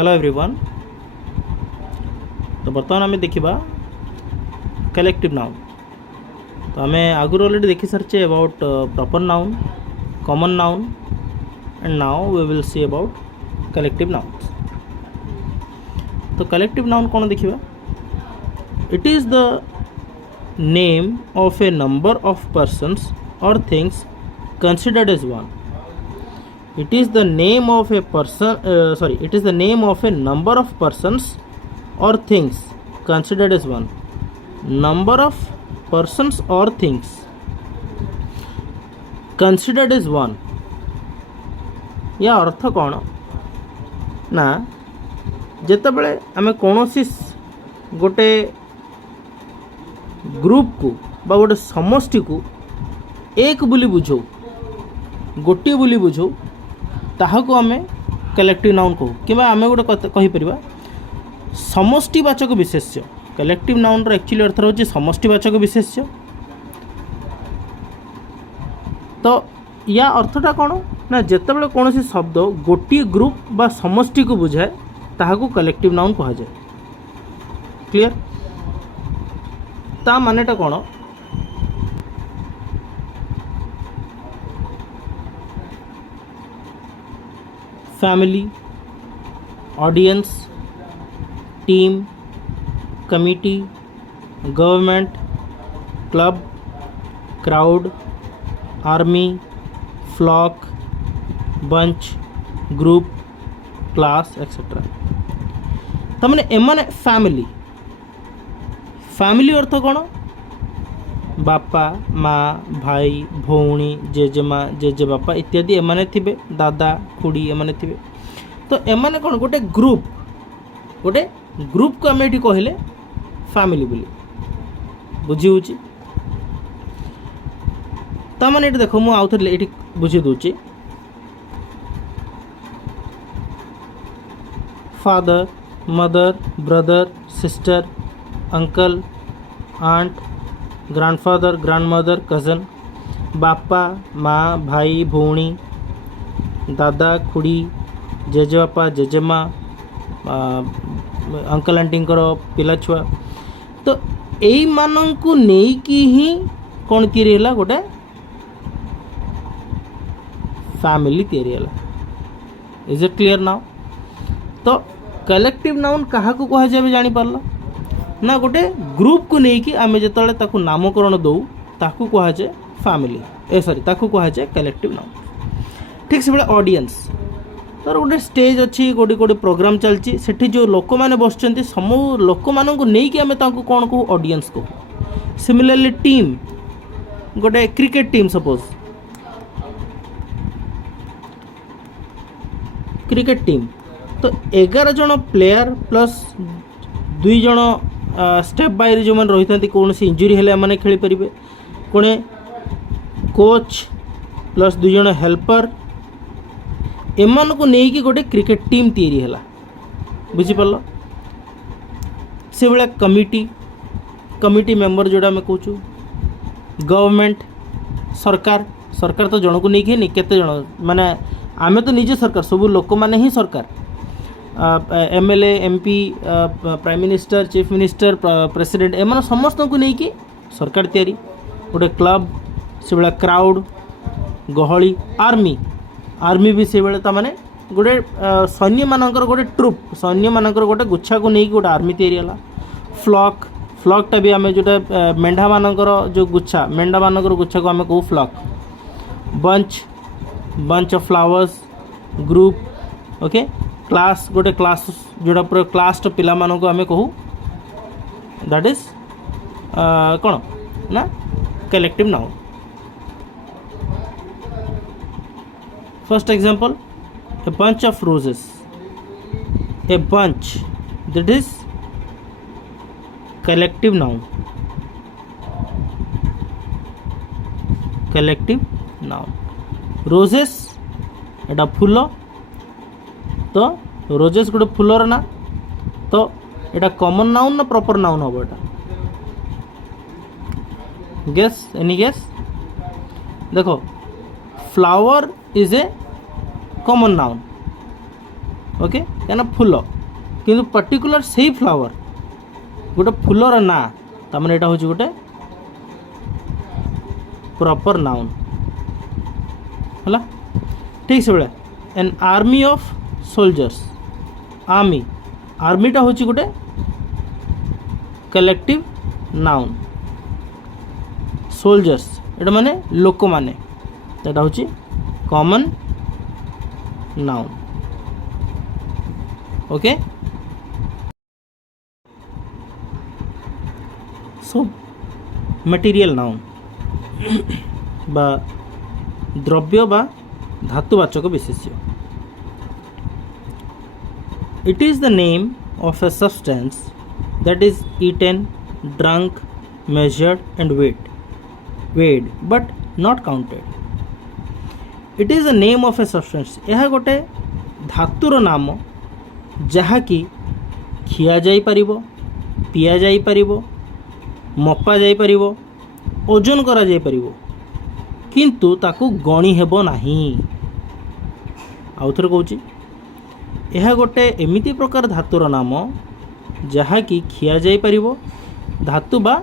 Hello everyone. तो बर्तमान आम देखा कलेक्टिव नाउन। तो आम आगुरी ऑलरेडी देखी सारी about proper noun, common noun and now we will see about collective nouns. तो कलेक्टिव नाउन कौन देखा? It is the name of a number of persons और things considered as one. It is the name of a person. It is the name of a number of persons or things considered as one. Number of persons or things considered as one. या अर्थ कौन ना जेतेबेले आमे कोनोसी गोटे group को बा गोटे समष्टि को एक बोली बुझौ, गोटे बोली बुझौ, ताहाको आमे कलेक्टिव नाउन कहू कि आमे गोटे कहीपर समष्टिवाचक विशेष्य। कलेक्टिव नाउन रो एक्चुअली अर्थ होची समष्टिवाचक विशेष्य। तो या अर्थटा कौन ना जेतेबेले कोनोसी शब्द गोटे ग्रुप बा समष्टि को बुझाए ताहाको कलेक्टिव नाउन कहा जाए। क्लियर? ता मानेटा कौन? Family, audience, team, committee, government, club, crowd, army, flock, bunch, group, class etcetera. तमने एमाने फैमिली, फैमिली अर्थ कौन? बापा, माँ, भाई, भौणी, जेजेमा, जेजे बापा इत्यादि एमाने थिबे, दादा, खुड़ी एमाने थिबे। तो एमाने कौन? गोटे ग्रुप को आम ये कहले फैमिली बोली बुझी होची। तामाने ये देखो मु आउ थे ये बुझी दूची। Father, mother, brother, sister, uncle, aunt, grandfather, grandmother, cousin, बापा, माँ, भाई, भौणी, दादा, खुड़ी, जेजेबापा, जेजेमा, अंकल आंटी पिला छुआ। तो यही मानू नहीं ही कौन या गोटे फैमिली या। Is it clear now? तो कलेक्टिव नाउन क्या कह जाए जानी पारल ना गोटे ग्रुप को लेकिन आम जो ताकू नामकरण दौ ताकू कह जाए फैमिली ताकू कह जाए कलेक्टिव नाउन। ठीक से ऑडियंस तर गोटे स्टेज अच्छी गोटे गोटे प्रोग्राम चलती सेठी जो लोक मैंने बसचंती समूह लोक मानू नहीं आम ताकू कौन कहू? ऑडियंस कहू। सिमिलरली टीम, गोटे cricket team suppose cricket team तो 11 जन प्लेयर प्लस 2 जन स्टेप बाय जो मैंने रही था कौन सी इंजुरी हेल्ले मैंने खेली पारे। पुणे कोच प्लस 2 जन हेल्पर एमान को नहीं गोटे क्रिकेट टीम तैयारी है। बुझीपार से भाया कमिटी मेंबर जोड़ा आम कहूँ। गवर्नमेंट सरकार तो जन को नहीं नहीं केते जन माने आमे तो निजे सरकार सब लोक माने ही सरकार। MLA, MP, prime minister, chief minister, president एम समस्त को नहीं कि सरकार तैयारी। गोटे क्लब से भाया क्राउड गहली, आर्मी भी से भाया माने गोटे सैन्य मानकर गोटे ट्रुप सैन्य मानकर गोटे गुच्छा को नहीं गोटे आर्मी तैयारी है। फ्लॉकटा भी आम जो मेढ़ा मानकर जो गुच्छा मेढ़ा मानकर गुच्छा को आम कहू flock. Bunch of flowers, group. Okay, class गोटे क्लास जोड़ा पूरा क्लास पिला मानू आम कहू दैट इज कौन ना collective noun. First example, a bunch of roses. A bunch that is collective noun. Collective noun. Roses एटा फूल तो रोजेस गोटे फूलर ना तो एटा कॉमन नाउन ना प्रॉपर नाउन हम एटा गेस एनी गेस? देखो flower is a common noun okay क्या फूल किंतु particular से फ्लावर गोटे फूलर ना तार यहाँ हूँ गोटे प्रॉपर नाउन है ठीक से भाया an army of soldiers army आर्मीटा हूँ गोटे कलेक्टिव नाउन सोल्जर्स एटा माने लोक माने एटा हूँ common noun okay so material noun बा द्रव्य बा धातुवाचक विशेष्य it is the name of a substance that is eaten, drunk, measured and weighed but not counted. It is the name of a substance. यह गोटे धातुर नाम जहाँकि खिया जाई परिबो, पिया जाई परिबो, मपा जाई परिबो, ओजन करा जाई परिबो, किंतु ताकू गणी हेबो नाही। आउ थरे कहूची यह गोटे एमिति प्रकार धातुर नाम जहाँकि खिया जाई परिबो, धातु बा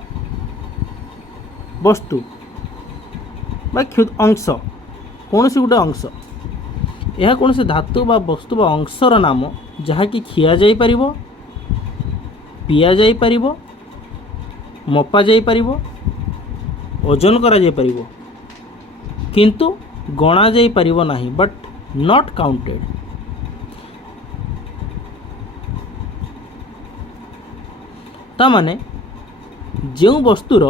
वस्तु बा अंश कौन सी गोटे अंश यह कौन से धातु बा वस्तु बा अंशर नाम जहाँकि खिया जाई परिबो, पिया जाई परिबो, मपा जाई परिबो, ओजन करा जाई परिबो, किंतु गणा जाई परिबो नाही बट नॉट काउंटेड। ता माने जो वस्तुर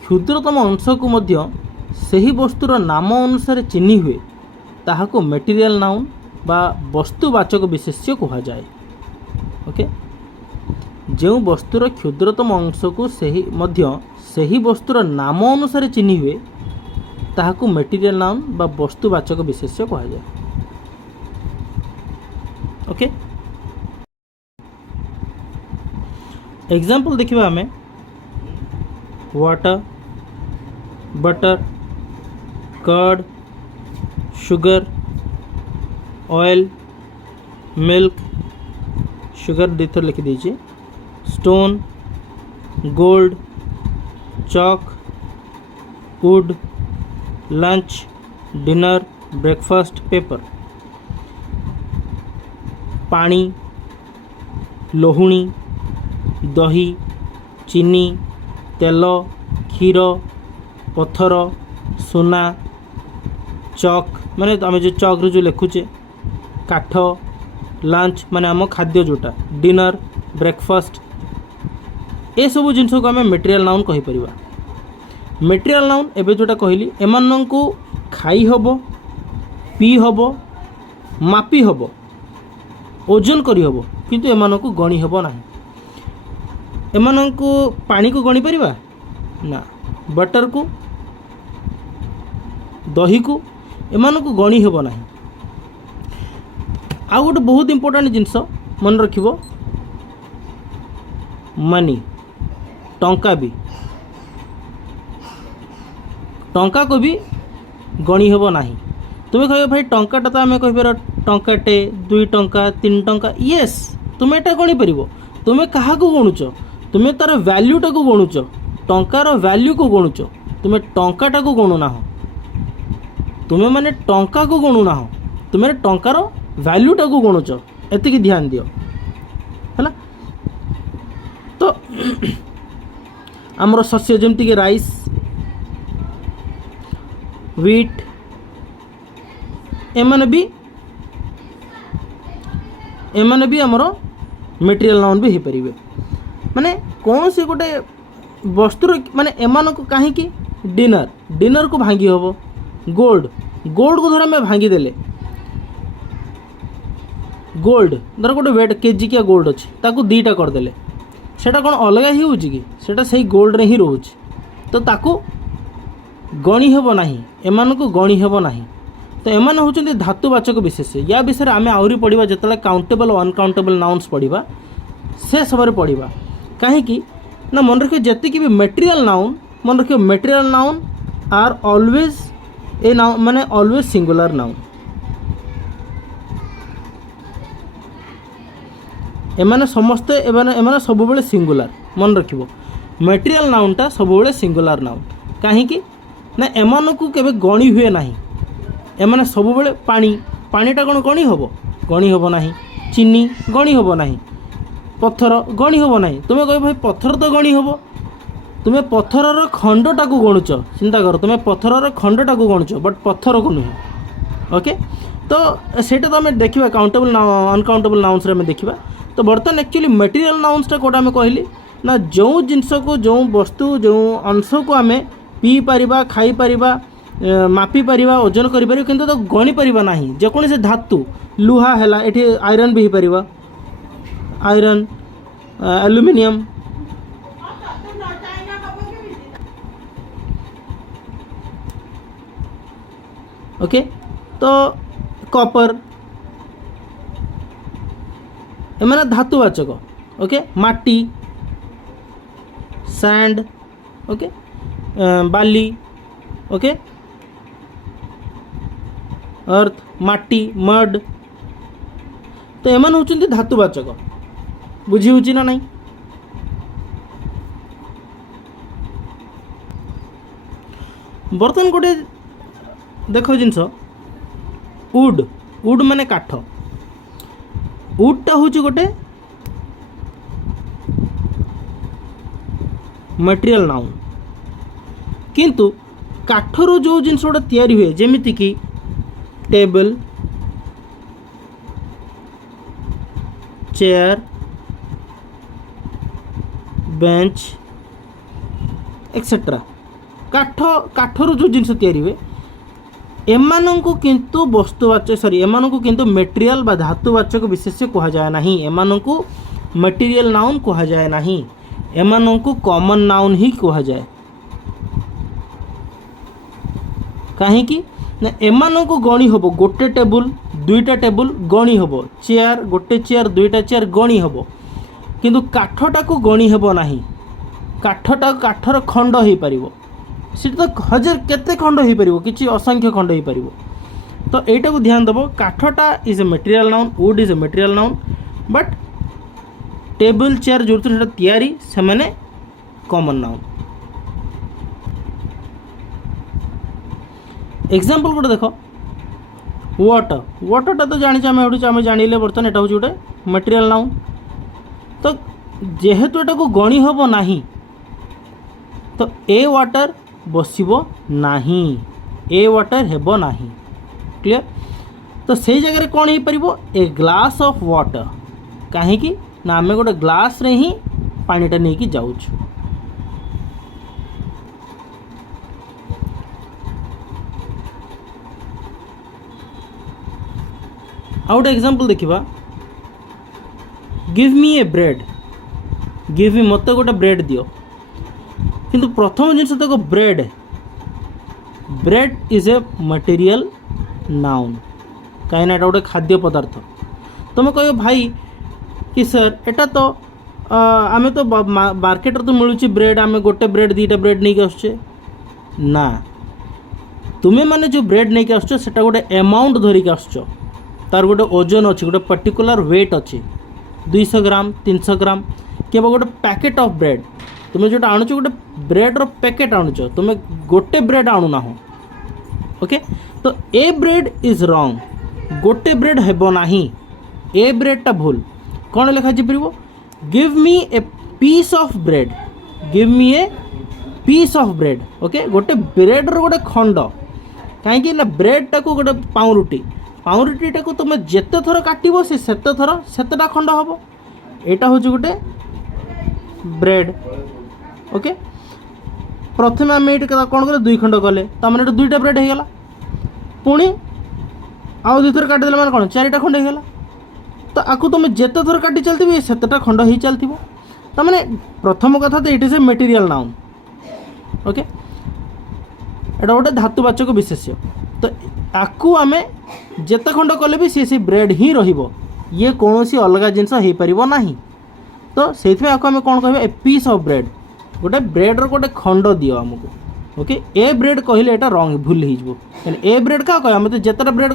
क्षुद्रतम अंश को मध्य सही वस्तुर नाम अनुसार चिन्हि हुए ताहाको मटेरियल नाउन बा वस्तुवाचक विशेष्य कहा जाए। ओके जो वस्तुर क्षुद्रतम अंश को सही वस्तुर नाम अनुसार चिन्हि हुए ताहाको मटेरियल नाउन बा वस्तुवाचक विशेष्य कहा जाए। ओके एग्जाम्पल देखिबा हमें water, butter, curd, sugar, oil, milk, sugar दीथर लिखि दीजिए, stone, gold, chalk, wood, lunch, dinner, breakfast, paper, पानी, लोहुणी, दही, चीनी, तेल, क्षीर, पत्थर, सोना, चॉक माने आम जो चॉक रे जो लिखुचे, काठ, लंच माने आम खाद्य जोटा, डिनर, ब्रेकफास्ट ए सब जिनस को आम मटेरियल नाउन कहि परिबा। मटेरियल नाउन एबे जोटा कहली एमाननकु खाई हबो, पी हबो, मापी हबो, ओजन करी हबो, किंतु एमानकु गणी हबो नाही। एमानंकु पानी को गणी परिबा ना, बटर को, दही को एमानंकु गणी हेबो नाही। आ गोटे बहुत इंपोर्टेंट जिनस मन रखिबो मनी टंका भी टंका को भी गणी हेबो नाही। तुम्हें कह भाई टंकाटा तो आम कहीपर टंकाटे 2 टंका 3 टंका येस तुम्हें एटा गणी परिबो। तुम्हें क्या गणुच तुम्हें तार वैल्यूटा को गणुच टंकार वैल्यू को गणुच तुम्हें टंकाटा को गणुना हो तुम्हें माने टंका को गणुना हो तुम्हें टंकार वैल्यूटा को गणुच एतिकी ध्यान दियो है। तो आमर शस्य जमती राइस व्हीट एमाने भी आमर मटेरियल नाउन भी हो पारे माने कौन से गोटे वस्तुर माने एमान को कहीं डिनर को भांगी हम गोल्ड को धर आम भांगी देले गोल्ड धर गोटे वेट केजी किया गोल्ड अच्छी ताकू 2टा करदे सेटा कौन अलग ही हो सेटा सही गोल्ड रे ही रोच तो ताकू गणी हेब नाही एमान को गणी हेब नाही। तो एमान होचंदी धातुवाचक विशेष्य या विषय आम आहरी पढ़ा जिते काउंटेबल और अनकाउंटेबल नाउन्स पढ़ा से समय पढ़ा कहीं ना मन रखिए जी भी मटेरियल नाउन मन रखिए material noun are always a noun माने ऑलवेज सिंगुलर नाउन एमाने समस्ते एमाने सबुबले सिंगुलर मन रखिबो मटेरियल नाउनटा सबुबले सिंगुलर नाउन काहेकि ना एमानकु केबे गणी हुए नाही एमाने सबुबले पानीटा कोन गणी हबो नाही चीनी गणी हबो नाही पत्थर गणी हबो नाही तुमे कह भाई पत्थर तो गणी हबो तुमे पत्थरर खंडटा को गणुच चिंता कर तुमे पत्थरर खंडटा को गणुच बट पत्थर को नुहे ओके तो सेटा तो हमें देखिबा काउंटेबल अनकाउंटेबल नाउन्स रे हमें देखिबा तो बर्तन एक्चुअली मटेरियल नाउन्सटा कोटा हमें कहली ना जो जिनस को जो वस्तु जो अंश को आम पी पारिबा खाई पारिबा मापी पारिबा ओजन करि पारिबा किंतु तो गणी पारिबा नाही जेकोनी धातु लुहा हैला एठी आयरन भी पारिबा आयरन एल्युमिनियम ओके तो कॉपर एमाने धातुवाचक ओके माटी सैंड ओके बाली ओके अर्थ माटी मड तो एमान होचंती धातुवाचक बुझी होची ना नहीं बर्तन गोटे देख जिनस वुड माने काठ वुडटा हूँ गोटे मटेरियल नाउन किंतु काठर जो जिनस गोटे तैयारी हुए जेमिति कि टेबल चेयर बेंच एक्सेट्रा काठर जो जिनस तैयारी हुए एमानंकु किंतु वस्तुवाचक सॉरी एमानंकु किंतु मटेरियल बा धातुवाचक विशेष्य कहा जाए नहीं एमानंकु मटेरियल नाउन कहा जाए नहीं एमानंकु कॉमन नाउन ही कहा जाए काहेकि ना एमानंकु गणी हबो गोटे टेबुल दुईटा टेबुल गणी हबो चेयर गोटे चेयर दुईटा चेयर गणी हबो किंतु काठटा को गणी हबो नाही काठटा काठर खंड ही परिबो सीट तो हजार केते खंड हो पार कि असंख्य खंड हो पार तो यहीटा को ध्यान देव काठटा is a material noun wood is a material noun but table chair जो तैयारी से माने कॉमन नाउन एग्जांपल गोटे देख वाटर तो जानी आम जानिले बर्तमान यहाँ हूँ गोटे मटेरियल नाउन तो जेहेतु एटा को गणी हम ना तो ए वाटर बसबो नाही ए वाटर हेबो नाही क्लियर तो से जगह कौन हो पारिबो ए ग्लास ऑफ वाटर कहीं ना आम गोटे ग्लास रे ही पानीटा नहीं कि जाऊँ आउ गोटे एग्जांपल देखिबा गिव मी ए ब्रेड गिव मी मत गोटे ब्रेड दियो किंतु प्रथम जिनस देख bread is a material noun कहीं ना गोटे खाद्य पदार्थ तुम कह भाई कि सर एटा तो आम तो मार्केट तो मिलूँ ब्रेड आम गोटे ब्रेड दीटा ब्रेड नहीं आसुचे ना तुम्हें माने जो ब्रेड नहीं आसुच सेटा गोटे अमाउंट धरिक आसुच तार गोटे ओजन अच्छी गोटे पर्टिकुलर वेट अच्छी 200 ग्राम 300 ग्राम कि गोटे पैकेट ऑफ ब्रेड तुम्हें जो आणुच गोटे ब्रेड पैकेट आणुच तुम्हें गोटे ब्रेड आणुना हो ओके तो ए ब्रेड इज रॉन्ग गोटे ब्रेड हेबो नाही ए ब्रेडटा भूल कौन लिखा जापर give me a piece of bread give me a piece of bread okay गोटे ब्रेड गोटे खंड कहीं ना ब्रेडटा को गोटे पाउरुटीटा को तुम जिते थर काटो से सेते थर सेतेटा खंड हम यहाँ हूँ गोटे ब्रेड ओके प्रथम आम ये कौन कले 2 खंड कले तमें ये 2टा ब्रेड होगा पुणी आउ 2 थर काटिदेला मैंने कौन 4टा खंड होगा तो आपको तुम जिते थर काटी चलती सेतेटा खंड हो चलती तमें प्रथम कथा तो it is a material noun okay एटा गोटे धातुवाचक विशेष्य तो आपको आम जिते खंड कले भी सी ब्रेड ही रहिबो ये कौन सी अलग जिनस हो पार ना तो से आम कौन कह ए पीस ऑफ ब्रेड गोटे ब्रेड गोटे खंड दियो आमको ओके ए ब्रेड कहले एटा रॉन्ग भूल हो ए ब्रेड क्या कह तो जितेटा ब्रेड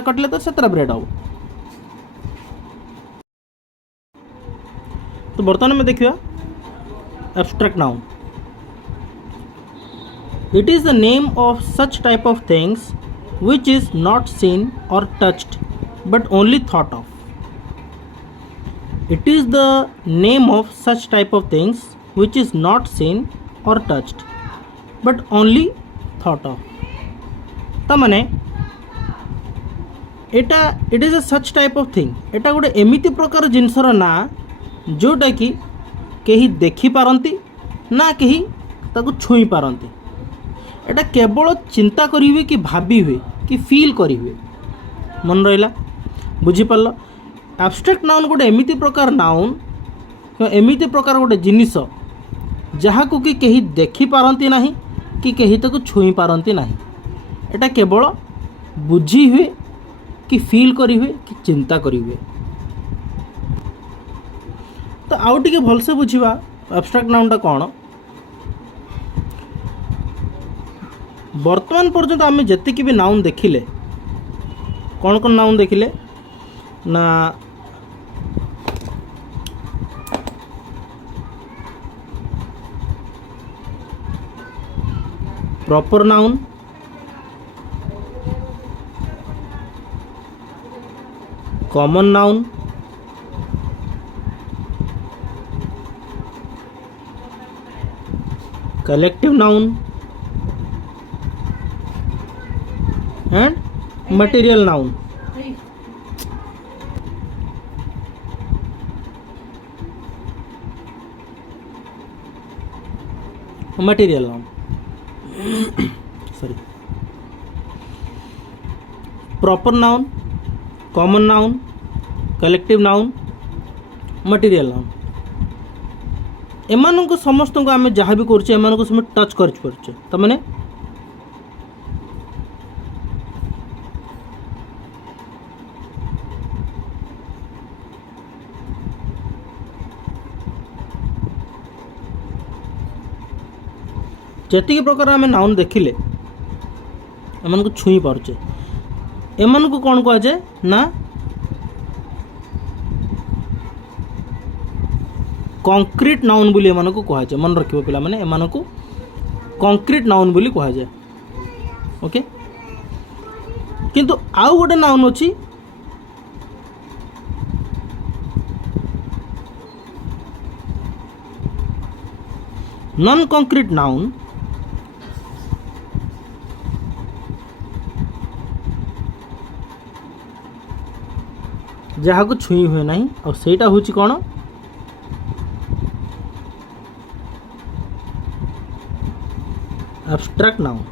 कटले तो सेतेटा ब्रेड हम तो बर्तमान में देखिए abstract noun it is the name of such type of things which is not seen or touched but only thought of. It is the name of such type of things which is not seen or touched but only thought of. तमाने Etah it is a such type of thing एटा गोटे एमिति प्रकार जिनसर ना जोटा कि कहीं देखी पारती ना कहीं ताको छुई पारती एटा केवल चिंता करिवे कि भाबी हुए कि फील करिवे मन रहा बुझीपार एब्स्ट्रैक्ट नाउन गोटे एमिति प्रकार नाउन एमिति प्रकार गोटे जिनिस जहाँ को कि कहीं देखी पारती ना कि कहीं ताको छुई पारती ना एटा केवल बुझी हुए कि फील करिवे कि चिंता करिवे तो आउ टिके भलसे बुझिबा एब्स्ट्रैक्ट नाउनटा कौन वर्तमान पर्यंत आम जी भी नाउन देखिले कौन कौन नाउन देखिले ना proper noun common noun collective noun and material noun material noun sorry proper noun common noun collective noun material noun एमाननको समस्त को आम जहाँ भी करछे एमानको सब टच कर परछे त माने जी प्रकार आम नाउन देखिले एमान को छुई पार्चे एमान को कौन कह जाए ना कंक्रीट नाउन बोली एमान को कह जाए मन रखिबो पिला माने एमान को कंक्रीट नाउन बोली कह जाए ओके किंतु आउ गोटे नाउन अछि नॉन कंक्रीट नाउन जहाँ को छुई हुए ना और सेटा हूँ कौन एब्स्ट्रैक्ट नाउन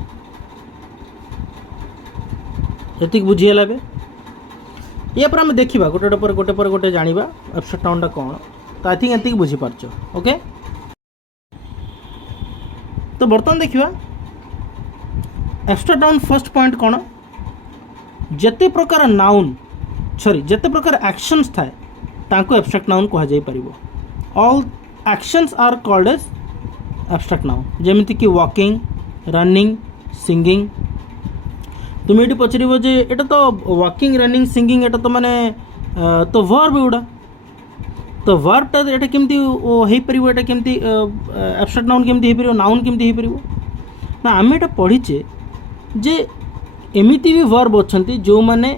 ये बुझीगला बे या पर आम देखा गोटे पर गोटे जाना एब्स्ट्रैक्ट नाउनटा कौन तो आई थिंक ये बुझीपार ओके तो बर्तमान देखा एब्स्ट्रैक्ट नाउन फर्स्ट पॉइंट कौन जते प्रकार नाउन सॉरी जते प्रकार एक्शंस थाए तांको एब्स्ट्रैक्ट नाउन कह जाई परिबो all actions are called as abstract noun जेमिति कि वॉकिंग रनिंग सिंगिंग तुम ये पचार जे एटा तो वॉकिंग रनिंग सिंगिंग एटा तो माने तो वर्ब गुड़ा तो वर्बटा एटा केमती हो परिबो एटा केमती एब्स्ट्रैक्ट नाउन केमती हो परिबो नाउन केमती हो परिबो ना आम एटा पढ़ीचे जे एमिति भी वर्ब अच्छंती जो माने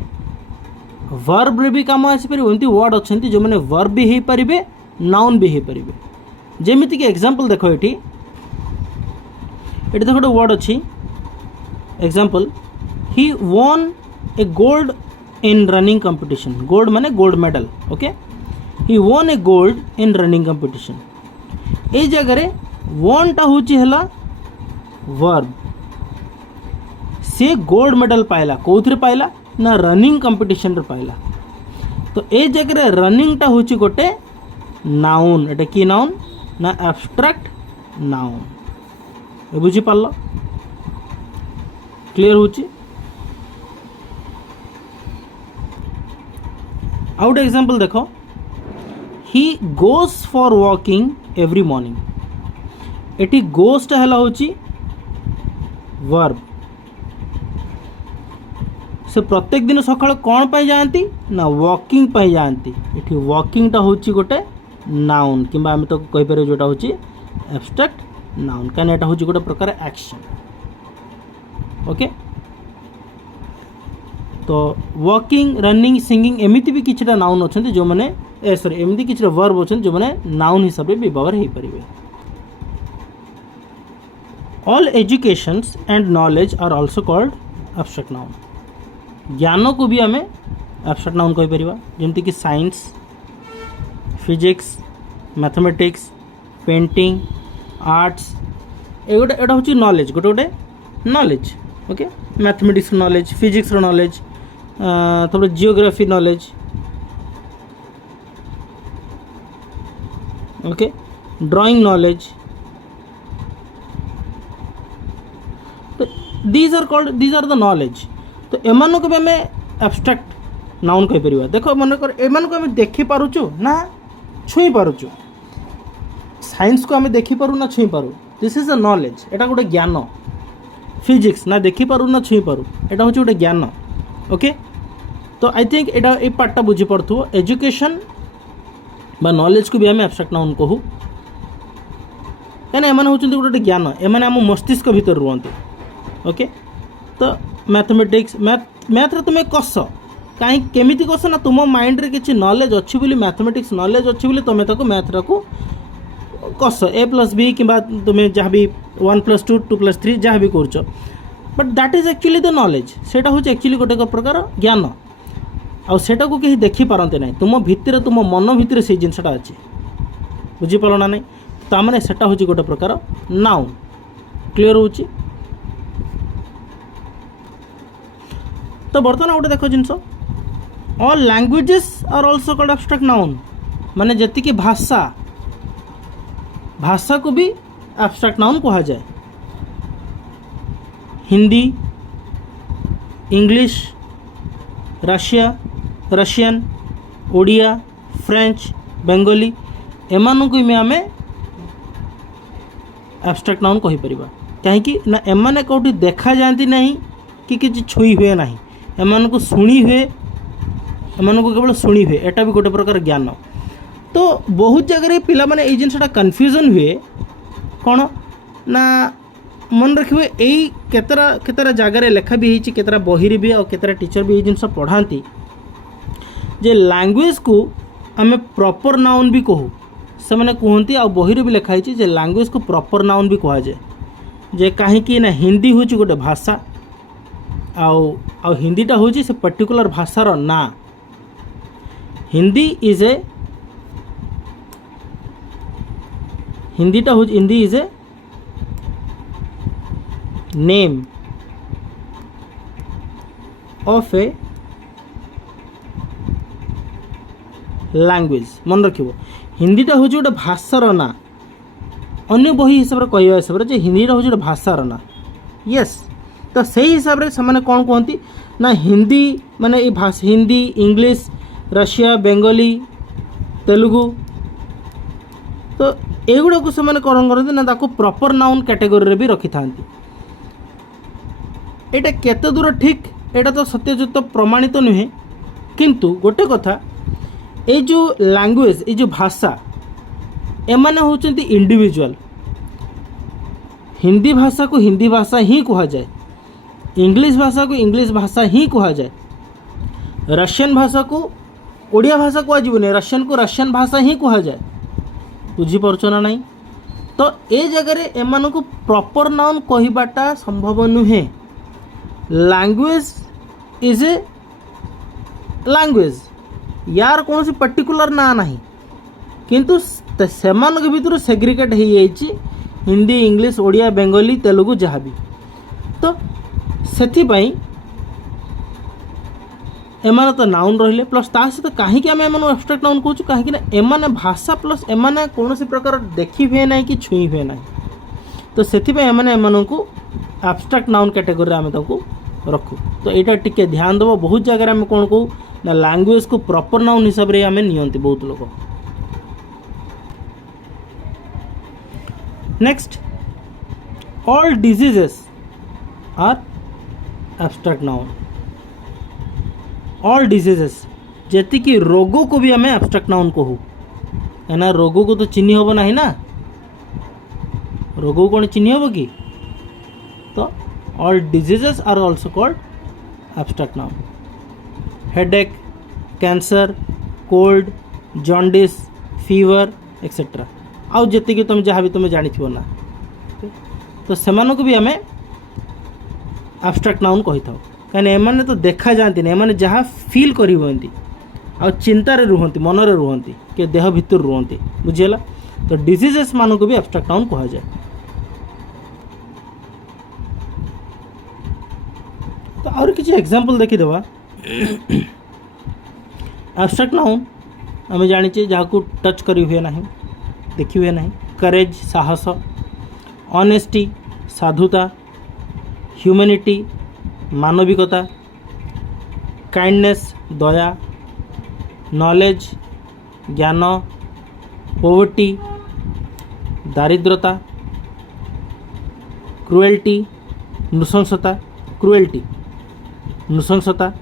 वर्ब रे भी काम आसीपर एमती वर्ड अच्छा जो मैंने वर्ब भी हो पारे नाउन भी हो पारे जमीती कि एग्जांपल देख ये देख गोटे वर्ड अच्छी example he won a gold in running competition gold माने gold medal okay he won a gold in running competition ये जगह वॉन टा हूँ है वर्ब सी गोल्ड मेडल पाइला कौन पाइला ना रनिंग कंपटीशन रे पाइला तो ए जगह रनिंग टा हूँ गोटे नाउन एटा की नाउन ना एब्स्ट्रैक्ट नाउन ये बुझी पारल क्लियर होची आउट एग्जांपल देखो he goes for walking every morning एटी गोस टा हला होची वर्ब से प्रत्येक दिन सकाळ कौन पाई जाती ना वॉकिंग पाई जाती ये वॉकिंग टा होची गोटे नाउन किंबा आम तो कहीपर जोटा हूँ एब्स्ट्रैक्ट नाउन कहीं यहाँ हूँ गोटे प्रकार एक्शन। ओके तो वॉकिंग रनिंग सिंगिंग एमती भी किसी नाउन अच्छा जो मैंने सॉरी एमती किसी वर्ब अच्छा जो मैंने नाउन हिसाब से व्यवहार हो पारे। All educations and knowledge are also called abstract noun. ज्ञान को भी आम एब्स्ट्रैक्ट नाउन कहीपर जमती कि science physics mathematics painting arts एगोटे एटा हूँ नॉलेज गोटे गोटे knowledge. Okay mathematics knowledge physics knowledge तब geography knowledge. Okay drawing knowledge तो दीज आर द नॉलेज। तो एमान को भी आम एब्स्ट्रैक्ट नाउन कहीपर। देख मन कर एमान को आम देखी पारुचु ना छुई पारुचु। साइंस को आम देखी पारू ना छुई Paru this is a knowledge एटा गोटे ज्ञान। फिजिक्स ना देखी पारू ना छुई पारू एटा हूँ गोटे ज्ञान। ओके तो आई थिंक एटा ए पार्टा बुझी पड़थुव एजुकेशन बा नॉलेज को भी आम एब्स्ट्रैक्ट नाउन कहू कहीं एम हूँ गोटे ज्ञान एम आम मस्तिष्क भितर रुहति। ओके तो मैथमेटिक्स मैथ रे तुम्हें कस कहीं केमिति कस ना तुम माइंड रे किसी नॉलेज अच्छी बोली मैथमेटिक्स नॉलेज अच्छी बोली तुम्हें ताको मैथ को कस ए प्लस बी कि तुम्हें जहाँ भी 1+2 2+3 जहाँ भी कर but that is actually the knowledge सेटा हूँ एक्चुअली गोटे प्रकार ज्ञान आटा को कहीं देखिपारते ना तुम भितर तुम मन भितर से जिनसटा अच्छे बुझीपार ना नहीं ताने सेटा हूँ गोटे प्रकार नाउन। क्लीयर हो तो बर्तमान गोटे देख जिनस all languages are also called abstract noun माने जति भाषा भाषा को भी एब्स्ट्रैक्ट नाउन कहा जाए। Hindi English Russian Odia French Bengali एमान को आम एब्स्ट्रैक्ट नाउन कहीपर कहीं ना एमाने कौटी देखा जाती नहीं कि किसी छुई हुए ना एमान को शुणी हुए एमान को केवल शुणी हुए एटा भी गोटे प्रकार ज्ञान। तो बहुत जगह पिला माने ये जिनसा कन्फ्यूजन हुए कौन ना मन रखिए यही केतरा जगार लेखा भी होती केतरा बही भी और केतरा टीचर भी ये जिनस पढ़ाती जे लैंग्वेज को आम प्रॉपर नाउन भी कहू से मैंने कहती आ बही भी लिखाई जे लैंग्वेज को प्रॉपर नाउन भी कह जाए जे कहीं ना हिंदी हूँ गोटे भाषा आउ हिंदीटा हूँ से पर्टिकुलर भाषार ना Hindi is a Hindi is a name of a language मन रखिबो हिंदीटा हूँ गोटे भाषार ना अन्य बही हिसाब से कह हिसाब से हिंदीटा हूँ गोटे भाषार ना यस तो सही हिसाब से मैंने कौन कहती ना हिंदी माने ये भाषा हिंदी इंग्लिश रशिया बेंगली तेलुगु तो एगुड़ा को से कौन करते ना ताको प्रॉपर नाउन कैटेगोरी भी रखी था। एटा केते दूर ठीक एटा तो सत्ययुत प्रमाणित तो नुहे किंतु गोटे कथा ये जो लैंग्वेज ये जो भाषा एमाने होचंती इंडिविजुअल हिंदी भाषा को हिंदी भाषा ही कहा जाए इंग्लिश भाषा को इंग्लिश भाषा ही कहा जाए रशियन भाषा को ओडिया भाषा कहुनी रशियन को रशियन भाषा ही कहा जाए बुझीपार ना नहीं तो ये जगह एमान को प्रॉपर नाउन कहबाटा संभव नुहे लैंग्वेज इज ए लैंग्वेज यार कौन सी पर्टिकुलर ना नहीं किंतु सेमान के भीतर सेग्रीगेट हो जाइए हिंदी इंग्लिश ओडिया बेंगली तेलुगु जहाँ भी तो से एमाने तो नाउन रहिले प्लस ता सहित कहीं आम एम एब्स्ट्रैक्ट नाउन कहूँ कहीं एमाने भाषा प्लस एमाने कौन प्रकार देखी हुए ना कि छुई हुए ना तो से एमान को एब्स्ट्रैक्ट नाउन कैटेगोरी आम रखू तो यहाँ टिके ध्यान देव बहुत जगह आम कौन कहू ना लैंग्वेज को प्रॉपर नाउन हिसाब से आम नियंती बहुत लोग। Next all diseases are abstract noun all diseases जेति की रोगों को भी आम एब्स्ट्रैक्ट नाउन कहू ना रोग को तो चिन्ह हम ना ना रोग को कौन चिन्ह हम कि तो all diseases are also called abstract noun headache cancer cold jaundice fever etcetera आउ जति कि तुम जहाँ भी तुम जानी ना तो से भी आम एब्स्ट्रैक्ट नाउन कही था कहीं एमाने तो देखा जाती नहीं एमाने जहाँ फील करी आ चिंतार रुहंती मनरे रुहंती कि देह भितर रुहंती बुझीगला तो डिजीजेस मान को भी एब्स्ट्रैक्ट नाउन कहा जाए। तो और किसी एग्जांपल देखीदेवा एब्स्ट्रैक्ट नाउन आम जाचे जहाँ को टच करी हुए ना देखी हुए ना करेज साहस ऑनेस्टी साधुता ह्यूमैनिटी मानविकता काइंडनेस दया नॉलेज ज्ञान पोवर्टी दारिद्रता क्रुएल्टी नृशंसता क्रुएल्टी नृशंसता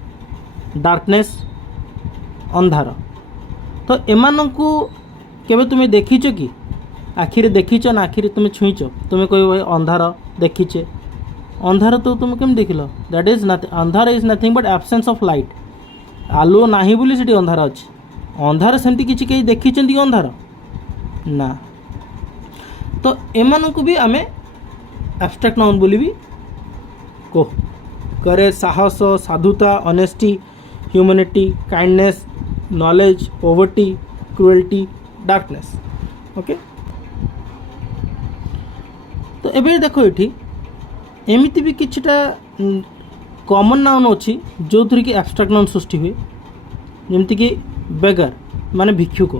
डार्कनेस अंधार तो एमानंकु केबे तुम देखीच कि आखिरे देखीच ना आखिरे तुम छुईच तुम कह भाई अंधार देखीचे अंधार तो तुम केम देखिल दैट इज नथिंग अंधार is nothing but absence of light आलुओ नाही बोली सेठी अंधार अच्छी अंधार सेमती किसी कहीं देखी अंधार ना तो एमानंकु भी आमे एब्स्ट्रैक्ट नाउन बोली भी कह करे साहस साधुता honesty humanity kindness knowledge poverty cruelty darkness okay. तो एबे देखो ये एमती भी किछटा कॉमन नाउन अच्छी जो थी कि एब्स्ट्रैक्ट नाउन सृष्टि हुए जमती कि बेगर माने भिक्षुक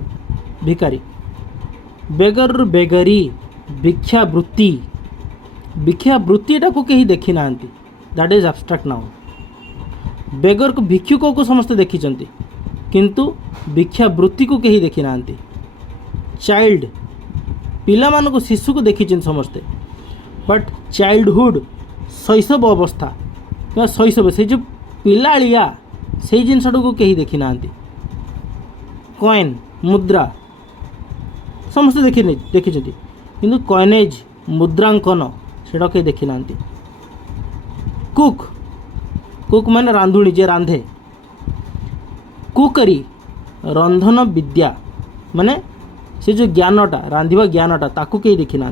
भिकारी बेगर बेगरी भिक्षावृत्ति भिक्षावृत्तिटा को कहीं देखी ना दैट इज एब्स्ट्रैक्ट नाउन बेगर को भिक्षुक को समस्त देखी किंतु भिक्षावृत्ति को कहीं देखी ना चाइल्ड पिला मान को शिशु को देखी समस्ते बट चाइल्डहुड शैशव अवस्था क्या शैशव से जो पिलालिया से जिनटा को कहीं देखी ना कॉइन मुद्रा समस्त देखी किंतु कॉइनेज मुद्रांकन से कहीं देखी ना कुक कुक माने रांधुणी जे रांधे कुकरी रंधन विद्या माने से जो ज्ञानटा रांधिबा ज्ञानटा ताकू कहीं देखी ना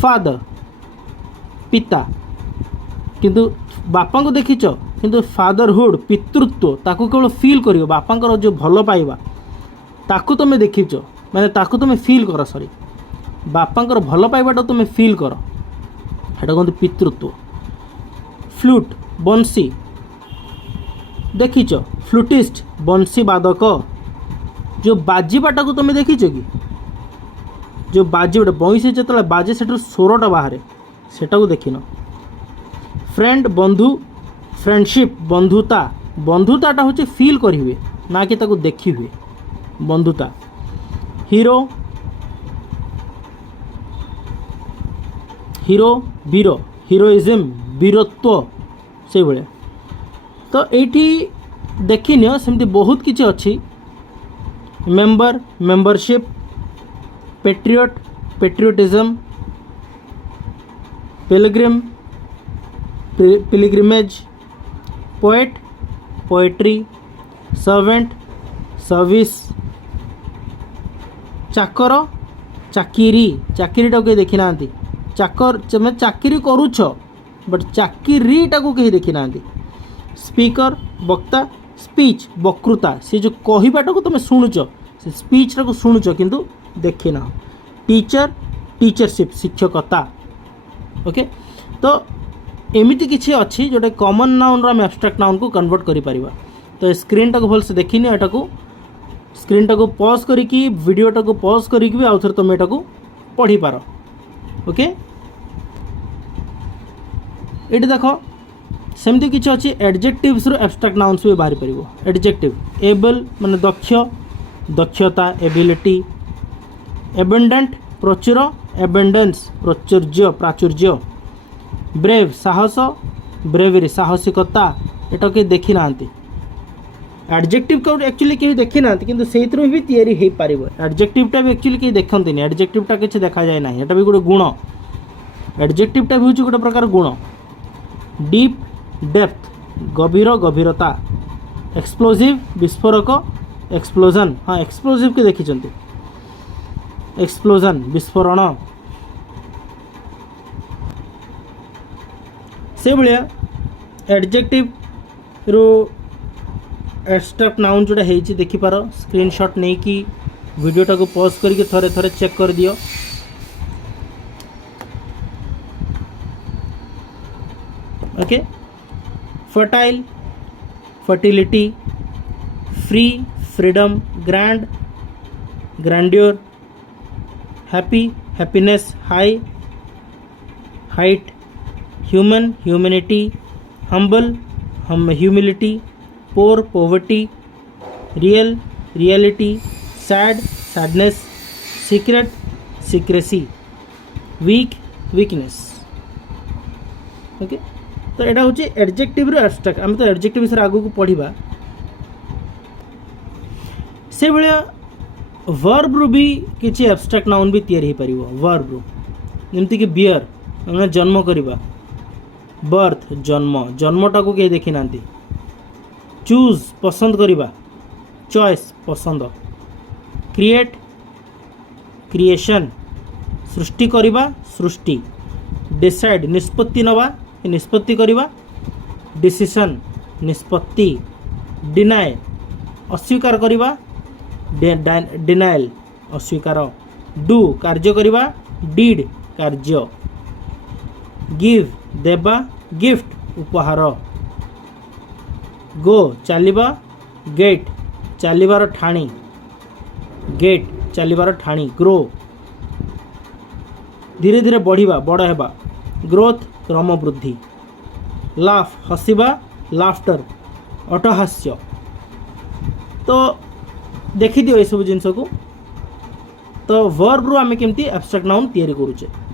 फादर पिता किंतु बापा को देखीच किंतु फादरहुड पितृत्व ताकू केवल फील कर बापांकर जो भल पाइबा ताकू तुम देखीच माने ताकू तुम फील कर सॉरी बापांकर भल पाइबाटा तुम फील कर हेटा कहते पितृत्व फ्लूट बंसी देखीच फ्लूटिस्ट बंसी बादक जो बाजीबाटा को तुम देखीच कि जो बाजीबाटा बंसी जो बाजे से स्वरटा बाहर सेटा को देखिन फ्रेंड बंधु फ्रेंडशिप बंधुता बंधुताटा हूँ फील करी हुए ना कि ताको देखी हुए बंधुता हीरो हीरो वीर हीरोइज्म वीरत्व से भाया तो ये देखिन सेमती बहुत किसी अच्छी member membership patriot patriotism Pilgrim pilgrimage poet poetry servant service चाकर चाकिरी चाकिरीटा कहीं देखी ना चाकर तुम चाकिरी करुछ बट चाकिरीटा को कहीं देखी ना स्पीकर वक्ता स्पीच वक्तृता से जो कहबाटा को तुम शुणुच से स्पीचटा को शुणुच किंतु देखी ना टीचर टीचरशिप शिक्षकता ओके। तो एमिति किसी अच्छी जोटे कॉमन नाउन रो एब्स्ट्रैक्ट नाउन को कन्वर्ट करि परिबा। तो स्क्रीनटा को भलसे देखिनी एटा को स्क्रीनटा को पॉज करिकी वीडियोटा को पॉज करिकी आउ थरे तुम एटा को पढ़ी पार ओके। ये देख सेमती किसी अच्छी एडजेक्टिव्स रो एब्स्ट्रैक्ट नाउन्स भी बाहरी परिबो एडजेक्टिव एबल माने दक्ष दक्षता एबिलिटी एबंडेंट प्रचुर एबेंडेंस प्राचुर्य प्राचुर्य ब्रेव साहस ब्रेवरी साहसिकता एटा के देखी ना एडजेक्टिव को एक्चुअली कहीं देखी ना कि से भी तैयारी हो पार एडजेक्टिवटा भी एक्चुअली कहीं देखते एडजेक्टिवटा किसी देखा जाए ना यहाँ भी गोटे गुण एडजेक्टिवटा भी हूँ गोटे प्रकार गुण डीप डेप्थ गभीर गभीरता एक्सप्लोजिव विस्फोरक एक्सप्लोजन हाँ एक्सप्लोजिव के देखी एक्सप्लोजन विस्फोरण से भाया एडजेक्टिव रो एब्स्ट्रैक्ट नाउन जोड़ा है देखिपार स्क्रीनशॉट नहीं कि वीडियोटा को पॉज करके थरे थरे चेक कर दियो okay fertile fertility free freedom grand grandeur happy happiness high height human humanity humble humility poor poverty real reality sad sadness secret secrecy weak weakness okay तो यहाँ हूँ एडजेक्टिव रो एब्स्ट्रैक्ट आम तो एडजेक्टिव विषय आगू को पढ़ा से भाया वर्ब रू भी किसी एब्स्ट्रैक्ट नाउन भी तैयारी हो पार वर्ब रू जमती कि बियर मैंने जन्म करवा बर्थ जन्म जन्मटा को किए देखी ना चूज पसंद करवा चॉइस पसंद क्रिएट क्रिएशन सृष्टि करवा सृष्टि डिसाइड निष्पत्ति नवा निष्पत्ति करवा डिसीजन निष्पत्ति डिनाय अस्वीकार करवा डिनाइल अस्वीकार डू कार्य करवा डीड कार्य गिव देवा गिफ्ट उपहार गो चलवा गेट चलबार ठाणी गेट चलबार ठाणी ग्रो धीरे धीरे बढ़िबा बड़ हेबा ग्रोथ क्रम वृद्धि लाफ हसिबा लाफ्टर अटहास्य तो देखी दियो ये सब जिनस को तो वर्ब रू आम केमती एब्स्ट्रैक्ट नाउन तैयारी करूचे।